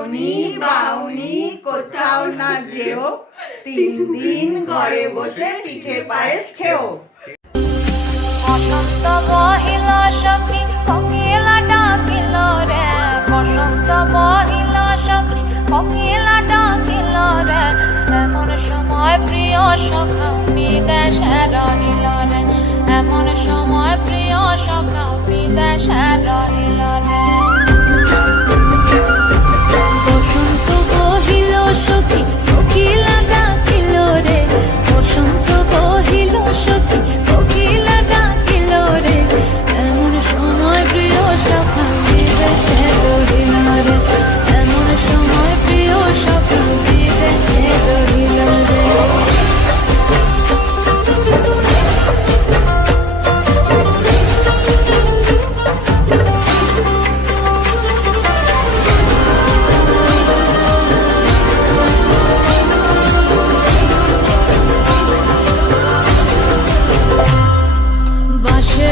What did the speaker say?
বাউনি বাউনি, কোথাও না যেও। তিন দিন ঘরে বসে পিঠে পায়েস খেও। বসন্ত বহিল সখী কোকিলা ডাকিল রে। বসন্ত বহিল সখী কোকিলা ডাকিল রে। এমন সময় প্রিয় সখা বিদেশে রহিল রে। এমন সময় প্রিয় সখা বিদেশে help us.